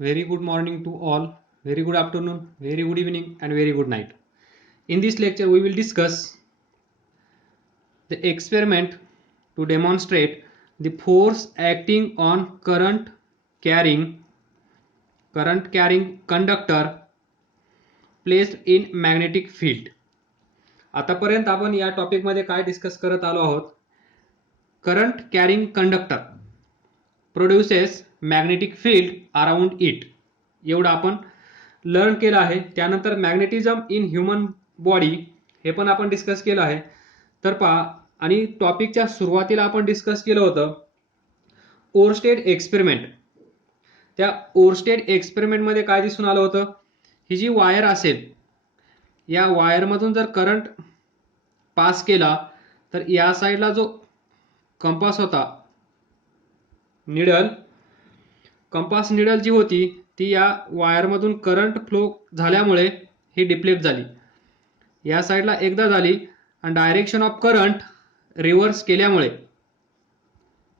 Very good morning to all, very good afternoon, very good evening, and very good night. In this lecture, we will discuss the experiment to demonstrate the force acting on current carrying conductor placed in magnetic field. आतापर्यंत आपण या टॉपिकमध्ये काय discuss करत आलो आहोत? Current carrying conductor produces magnetic field around it, एवढं आपण learn केलं आहे. त्यानंतर मॅग्नेटिझम इन ह्युमन बॉडी हे पण आपण डिस्कस केलं आहे. तर पहा, आणि टॉपिकच्या सुरुवातीला आपण डिस्कस केलं होतं ओरस्टेड एक्सपेरिमेंट. त्या ओरस्टेड एक्सपेरिमेंटमध्ये काय दिसून आलं होतं? ही जी वायर असेल, या वायरमधून जर करंट पास केला तर या साईडला जो कंपास होता, कंपास निडल जी होती ती या वायरमधून करंट फ्लो झाल्यामुळे ही डिफ्लेक्ट झाली. या साईडला एकदा झाली आणि डायरेक्शन ऑफ करंट रिव्हर्स केल्यामुळे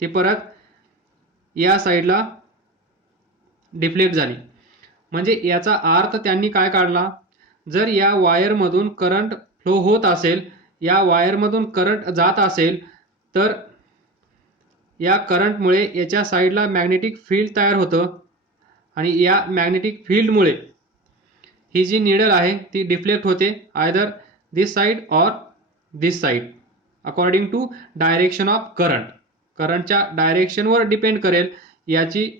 ती परत या साईडला डिफ्लेक्ट झाली. म्हणजे याचा अर्थ त्यांनी काय काढला? जर या वायरमधून करंट फ्लो होत असेल, या वायरमधून करंट जात असेल, तर या करंटमुळे याच्या साईडला मॅग्नेटिक फील्ड तयार होतं आणि या मॅग्नेटिक फील्डमुळे ही जी निडल आहे ती डिफ्लेक्ट होते, either this side or this side according to direction of current. करंटच्या डायरेक्शनवर डिपेंड करेल याची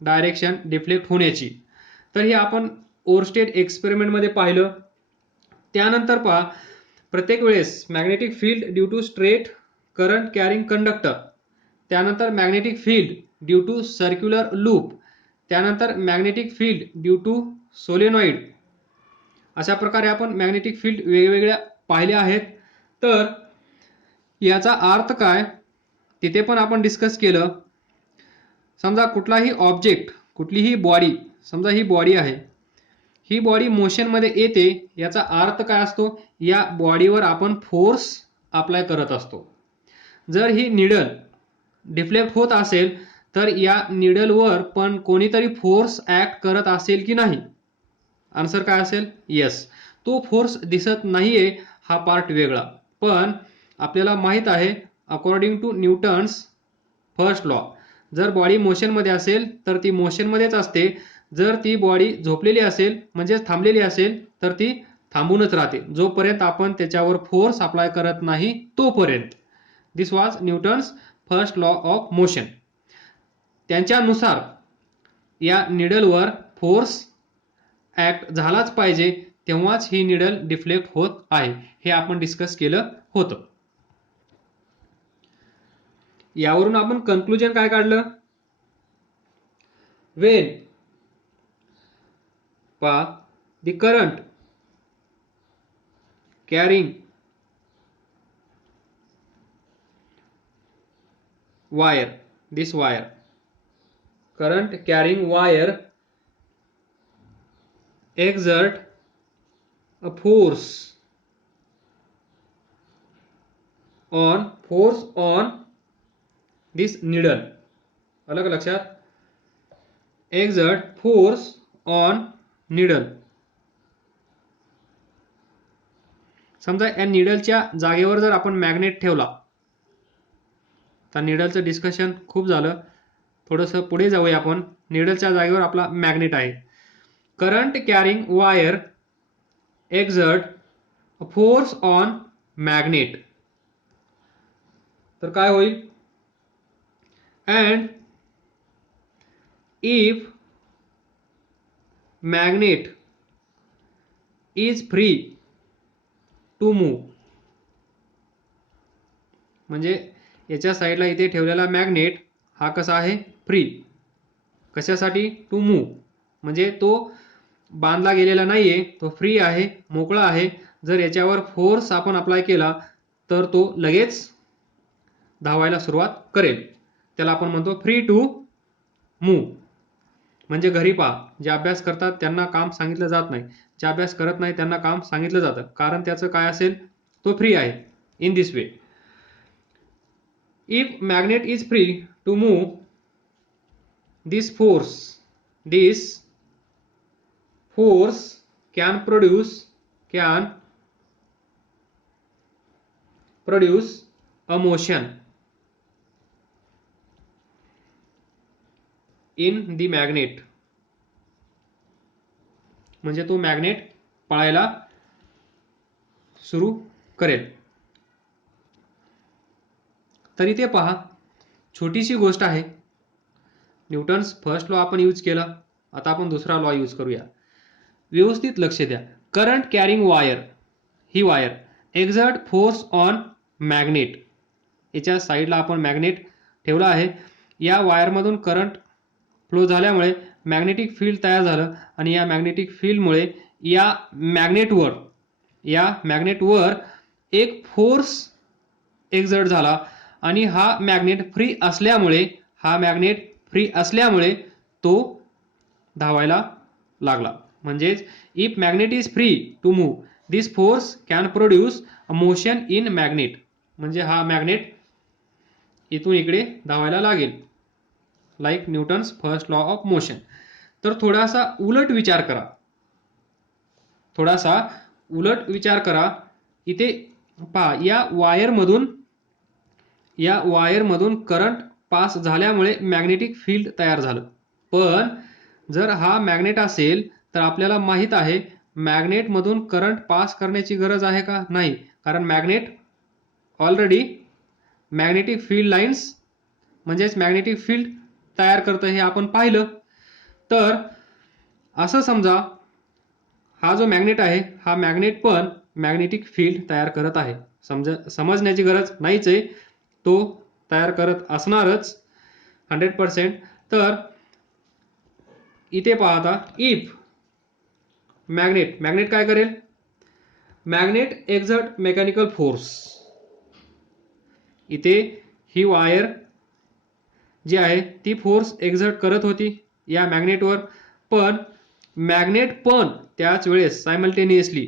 डायरेक्शन डिफ्लेक्ट होण्याची. तर हे आपण ओरस्टेड एक्सपेरिमेंटमध्ये पाहिलं. त्यानंतर पहा, प्रत्येक वेळेस magnetic field due to straight current carrying conductor, त्यानंतर magnetic field due to circular loop, त्यानंतर magnetic field due to solenoid, अशा प्रकारे आपण मॅग्नेटिक फील्ड वेगवेगळ्या पाहिल्या आहेत. तर याचा अर्थ काय तिथे पण आपण डिस्कस केलं. समजा कुठलाही ऑब्जेक्ट, कुठलीही बॉडी, समजा ही बॉडी आहे, ही बॉडी मोशनमध्ये येते, याचा अर्थ काय असतो? या बॉडीवर आपण फोर्स अप्लाय करत असतो. जर ही निडल डिफ्लेक्ट होत असेल तर या निडलवर पण कोणीतरी फोर्स ऍक्ट करत असेल की नाही? आन्सर काय असेल? येस. तो फोर्स दिसत नाहीये, हा पार्ट वेगळा. पण आपल्याला माहित आहे according to Newton's first law, जर बॉडी मोशनमध्ये असेल तर ती मोशनमध्येच असते. जर ती बॉडी झोपलेली असेल म्हणजे थांबलेली असेल तर ती थांबूनच राहते, जोपर्यंत आपण त्याच्यावर फोर्स अप्लाय करत नाही तोपर्यंत. This was Newton's first law of motion. त्यांच्यानुसार या निडलवर फोर्स ऍक्ट झालाच पाहिजे, तेव्हाच ही निडल डिफ्लेक्ट होत आहे, हे आपण डिस्कस केलं होतं. यावरून आपण कन्क्लुजन काय काढलं? Wien the current carrying wire, this wire, current carrying wire exert a force on this needle. अलग लक्षात, exert force on needle. समजा या निडलच्या जागेवर जर आपण मॅग्नेट ठेवला, तर निडलचं डिस्कशन खूप झालं, थोडंसं पुढे जाऊया आपण. निडलच्या जागेवर आपला मॅग्नेट आहे. Current carrying wire exert force on magnet, तर काय होईल? And if magnet is free to move, म्हणजे याच्या साईडला इथे ठेवलेला मॅग्नेट हा कसा आहे? फ्री. कशासाठी? टू मूव, म्हणजे तो बांधला गेलेला नाहीये, तो फ्री आहे, मोकळा आहे. जर याच्यावर फोर्स आपण अप्लाय केला तर तो लगेच धावायला सुरुवात करेल. त्याला आपण म्हणतो फ्री टू मूव. म्हणजे घरी पहा, जे अभ्यास करतात त्यांना काम सांगितलं जात नाही, जे अभ्यास करत नाही त्यांना काम सांगितलं जातं, कारण त्याचं काय असेल? तो फ्री आहे. In this way, if magnet is free to move, this force this force can produce a motion in the magnet. म्हणजे तो मॅग्नेट पळायला सुरू करेल. तरी ते पहा, छोटीशी गोष्ट आहे. न्यूटन्स फर्स्ट लॉ आपण यूज केला, आता आपण दुसरा लॉ यूज करूया. व्यवस्थित लक्ष द्या. Current carrying wire, he wire exert force on magnet. याच्या साईडला आपण मॅग्नेट ठेवला आहे. या वायरमधून करंट फ्लो झाल्यामुळे मॅग्नेटिक फील्ड तयार झालं आणि या मॅग्नेटिक फील्डमुळे या मॅग्नेटवर एक फोर्स एक्झर्ट झाला आणि हा मॅग्नेट फ्री असल्यामुळे तो धावायला लागला. म्हणजेच if magnet is free to move this force can produce a motion in magnet. म्हणजे हा मॅग्नेट इथून इकडे धावायला लागेल, like Newton's first law of motion. तर थोडासा उलट विचार करा. इथे पहा, या वायरमधून करंट पास झाल्यामुळे मॅग्नेटिक फील्ड तयार झालं. पण जर हा मॅग्नेट असेल तर आपल्याला माहित आहे मॅग्नेटमधून करंट पास करण्याची गरज आहे का? नाही, कारण magnet already magnetic field lines म्हणजेच मॅग्नेटिक फील्ड तयार करतं, हे आपण पाहिलं. तर असं समजा, हा जो मॅग्नेट आहे, हा मॅग्नेट पण मॅग्नेटिक फील्ड तयार करत आहे. समजण्याची गरज नाहीच आहे, तो तयार करत असणारच 100%. तर इथे पाहता, इफ मॅग्नेट काय करेल? Magnet exert mechanical force. इथे ही वायर जी आहे ती फोर्स एक्झर्ट करत होती या मॅग्नेटवर, पण मॅग्नेट पण त्याच वेळेस सायमल्टेनियसली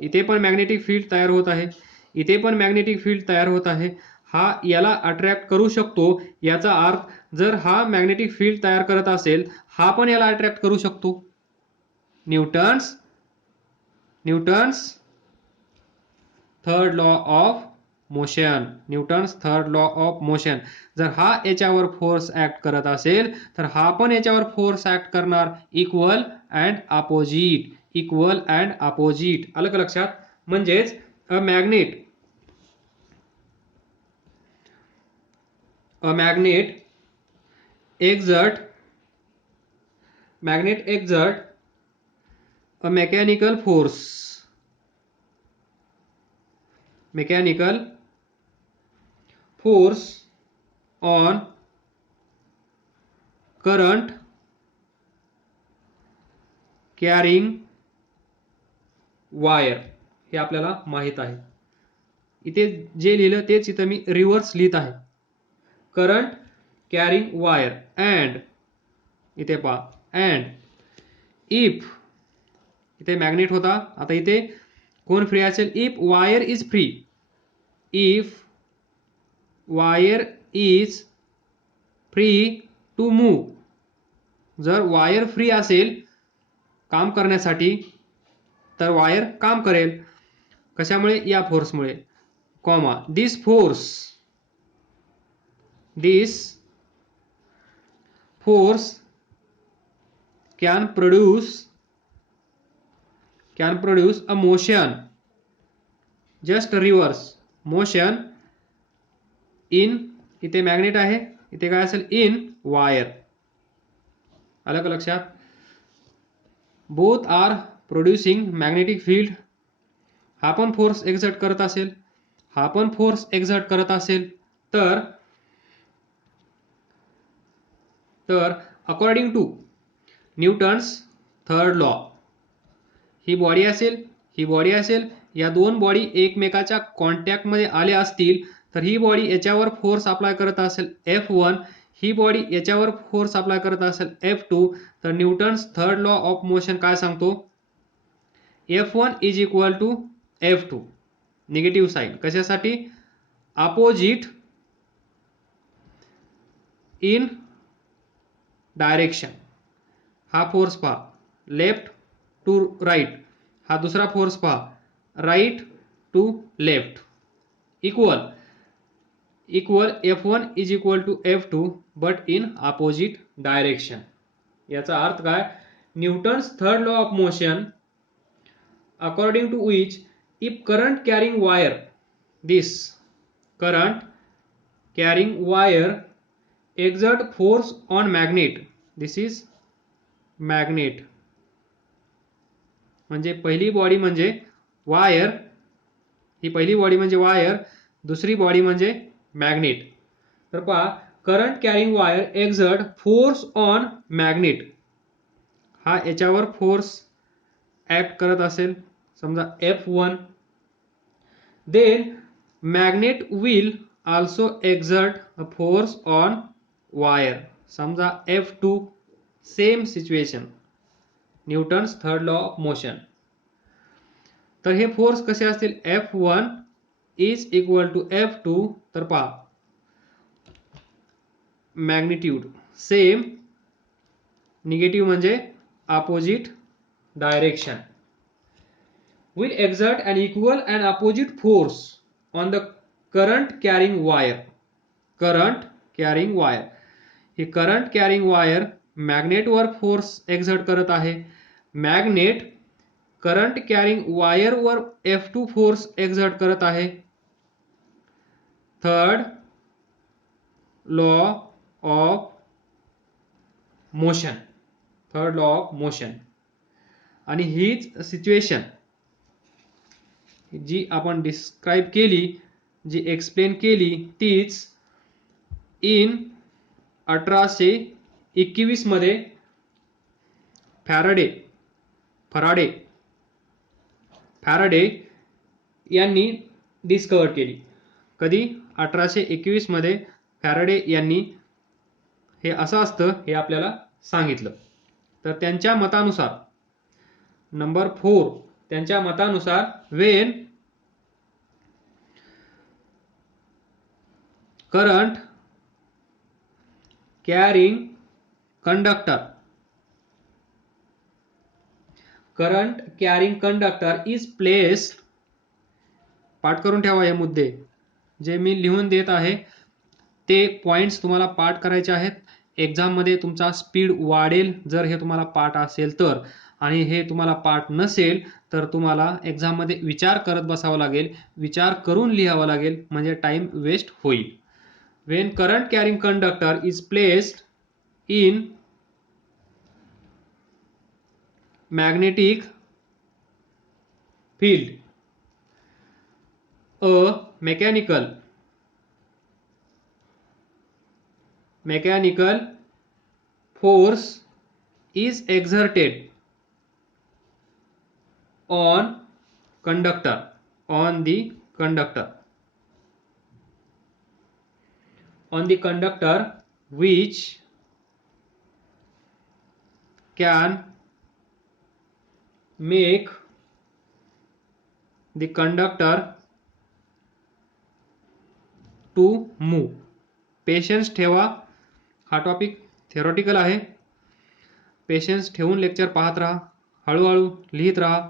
इथे पण मॅग्नेटिक फील्ड तयार होत आहे, इथे पण मॅग्नेटिक फील्ड तयार होत आहे. हा याला अट्रॅक्ट करू शकतो. याचा अर्थ जर हा मॅग्नेटिक फील्ड तयार करत असेल, हा पण याला अट्रॅक्ट करू शकतो. Newton's third law of motion. जर हा याच्यावर फोर्स ऍक्ट करत असेल तर हा पण याच्यावर फोर्स ऍक्ट करणार. Equal and opposite. आलं का लक्षात? म्हणजेच a magnet exert a mechanical force on current carrying wire. हे आपल्याला माहित आहे. इथे जे लिहिलं तेच इथं मी रिव्हर्स लिहित आहे. करंट कॅरिंग वायर अँड, इथे पहा, अँड इफ इथे मॅग्नेट होता, आता इथे कोण फ्री असेल? If wire is free to move. जर वायर फ्री असेल काम करण्यासाठी तर वायर काम करेल. कशामुळे? या फोर्समुळे. This force can produce a motion, just reverse motion in, इथे मॅग्नेट आहे, इथे काय असेल? In wire. आलं का लक्षात? Both are producing magnetic field. हा पण फोर्स एक्झर्ट करत असेल, हा पण फोर्स एक्झर्ट करत असेल. तर according to Newton's third law, ही बॉडी असेल, या दोन बॉडी एकमेकाच्या कॉन्टॅक्टमध्ये आल्या असतील तर ही बॉडी याच्यावर फोर्स अप्लाय करत असेल F1, ही बॉडी याच्यावर फोर्स अप्लाय करत असेल F2. तर Newton's third law of motion काय सांगतो? F1 is equal to F2. Negative sign कशासाठी? Opposite in direction. हा फोर्स पहा, लेफ्ट टू राईट, हा दुसरा फोर्स पहा, right to left, equal F1 is equal to F2 but in opposite direction. याचा अर्थ काय? Newton's third law of motion according to which if current carrying wire, this current carrying wire exert force on magnet, this is magnet, म्हणजे पहिली body म्हणजे wire, ही पहिली body म्हणजे wire, दुसरी body म्हणजे मॅग्नेट. तर पहा, current carrying wire exert force on magnet, हा याच्यावर फोर्स ऍक्ट करत असेल, समजा F1, then magnet will also exert a force on wire, समजा F2, same situation, Newton's third law of motion. तर हे फोर्स कसे असतील? F1 is equal to F2, तर पहा मॅग्निट्यूड सेम, निगेटिव्ह म्हणजे opposite direction, will exert an equal and opposite force on the current carrying wire. Current carrying wire, ही current carrying wire मॅग्नेटवर force exert करत आहे, magnet current carrying वायरवर F2 force exert करत आहे. Third law of motion, third law of motion. आणि हीच situation जी आपण डिस्क्राइब केली, जी एक्सप्लेन केली, तीच इन 1821 मध्ये फॅराडे यांनी डिस्कवर केली. कधी? 1821 मध्ये फॅराडे यांनी हे असं असतं हे आपल्याला सांगितलं. तर त्यांच्या मतानुसार नंबर 4, त्यांच्या मतानुसार Wien current carrying conductor is placed, पाठ करून ठेवा हे मुद्दे जे मी लिहून देत आहे, ते पॉइंट्स तुम्हाला पाठ करायचे आहेत. एक्झाम मध्ये तुमचा स्पीड वाढेल जर हे तुम्हाला पाठ असेल तर, आणि हे तुम्हाला पाठ नसेल तर तुम्हाला एक्झाम मध्ये विचार करत बसावं लागेल, विचार करून लिहावं लागेल, म्हणजे टाइम वेस्ट होईल. Wien current carrying conductor is placed in magnetic field, a mechanical force is exerted on the conductor which can make the conductor to move. Patience ठेवा, हा टॉपिक थेरॉटिकल आहे. पेशन्स ठेवून लेक्चर पाहत राहा, हळूहळू लिहित राहा,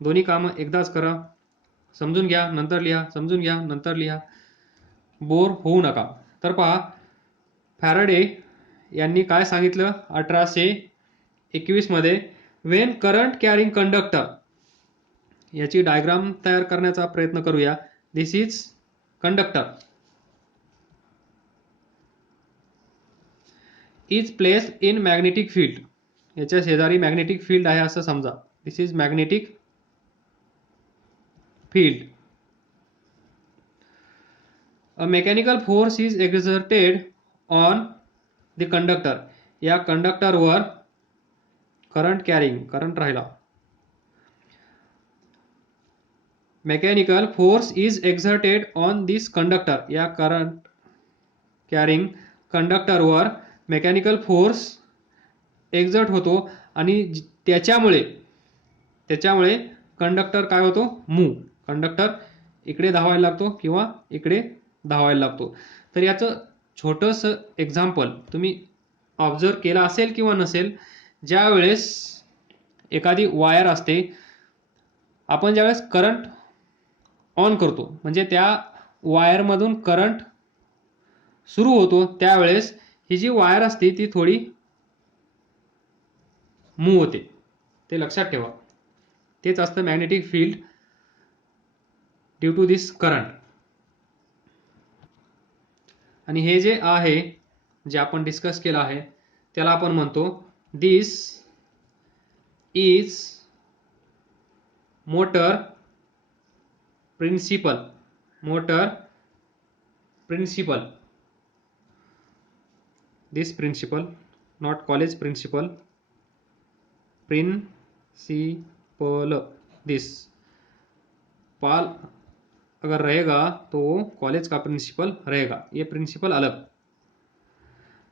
दोन्ही कामं एकदाच करा. समजून घ्या नंतर लिहा, समजून घ्या नंतर लिहा, बोर होऊ नका. तर पहा, फॅराडे यांनी काय सांगितलं 1821 मध्ये, वेन करंट कॅरिंग कंडक्टर, याची डायग्राम तयार करण्याचा प्रयत्न करूया. This is conductor is placed in magnetic field, याच्या शेजारी मॅग्नेटिक फील्ड आहे असं समजा. This is magnetic field. A mechanical force is exerted on the conductor, या कंडक्टरवर करंट राहिला. Mechanical force is exerted on this conductor, या करंट कॅरिंग कंडक्टरवर मेकॅनिकल फोर्स एक्झर्ट होतो, आणि त्याच्यामुळे कंडक्टर काय होतो? मूव्ह. कंडक्टर इकडे धावायला लागतो किंवा इकडे धावायला लागतो. तर याचं छोटंसं एक्झाम्पल तुम्ही ऑब्झर्व केलं असेल किंवा नसेल, ज्या वेळेस एखादी वायर असते, आपण ज्यावेळेस करंट ऑन करतो म्हणजे त्या वायरमधून करंट सुरू होतो, त्यावेळेस ही जी वायर असते ती थोडी मूव्ह होते. ते लक्षात ठेवा. तेच असतं magnetic field due to this current. आणि हे जे आहे जे आपण डिस्कस केलं आहे त्याला आपण म्हणतो this is motor principle. Motor principle. This principle, not college principle, principle. This पाल अगर रहेगा तो वो कॉलेज का प्रिंसिपल रहेगा, ये प्रिंसिपल अलग.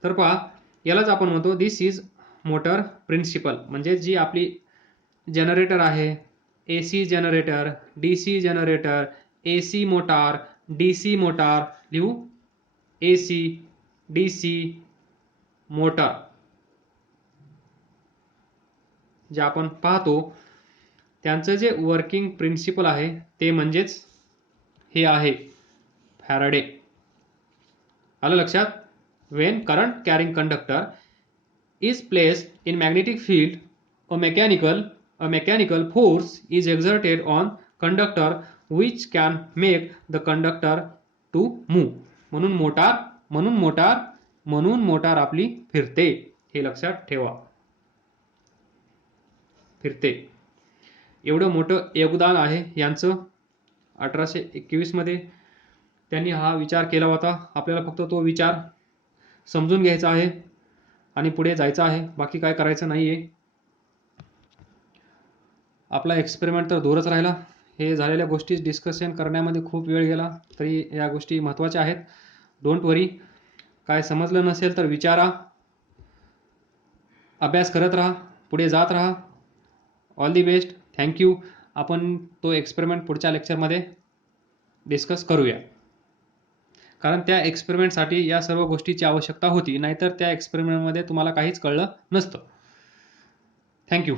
तर पहा, यालाच आपण म्हणतो दिस इज मोटर प्रिन्सिपल. म्हणजे जी आपली जनरेटर आहे, AC generator, DC generator, AC motor, DC motor, लिहू AC DC मोटार, जे आपण पाहतो त्यांचं जे वर्किंग प्रिन्सिपल आहे ते म्हणजेच हे आहे फॅराडे. आलं लक्षात? Wien current carrying conductor is placed in magnetic field, a mechanical force is exerted on conductor which can make the conductor to move. म्हणून मोटार आपली फिरते. हे लक्षात ठेवा. फिरते. एवढं मोठं योगदान आहे यांचं. 1821 मध्ये त्यांनी हा विचार केला होता. आपल्याला फक्त तो विचार समजून घ्यायचा आहे आणि पुढे जायचं आहे, बाकी काय करायचं नाहीये. आपला एक्सपेरिमेंट तर दूरच राहिला. हे झालेल्या गोष्टी डिस्कशन करण्यामध्ये खूप वेळ गेला, तरी या गोष्टी महत्त्वाच्या आहेत. डोंट वरी. काय समजलं नसेल तर विचारा, अभ्यास करत राहा, पुढे जात राहा. All the best. थँक्यू. आपण तो एक्सपेरिमेंट पुढच्या लेक्चरमध्ये डिस्कस करूया, कारण त्या एक्सपेरिमेंटसाठी या सर्व गोष्टीची आवश्यकता होती, नाहीतर त्या एक्सपेरिमेंटमध्ये तुम्हाला काहीच कळलं नसतं. थँक्यू.